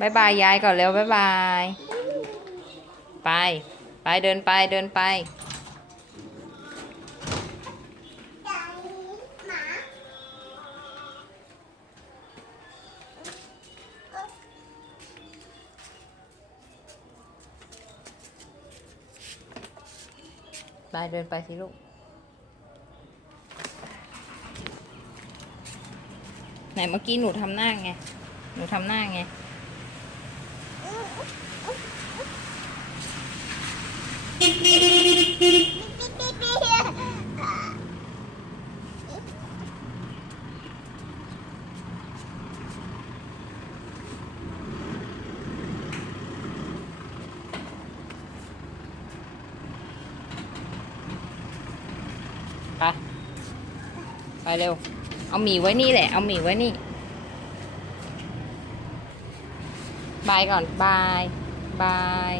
บายบายยายก่อนเร็วบายบาย ไป ไปเดินไปเดินไป ไปเดินไปสิลูก ไหนเมื่อกี้หนูทำหน้าไง หนูทำหน้าไง ไป ไปเร็ว เอาหมีไว้นี่แหละ เอาหมีไว้นี่ บายก่อนบายบาย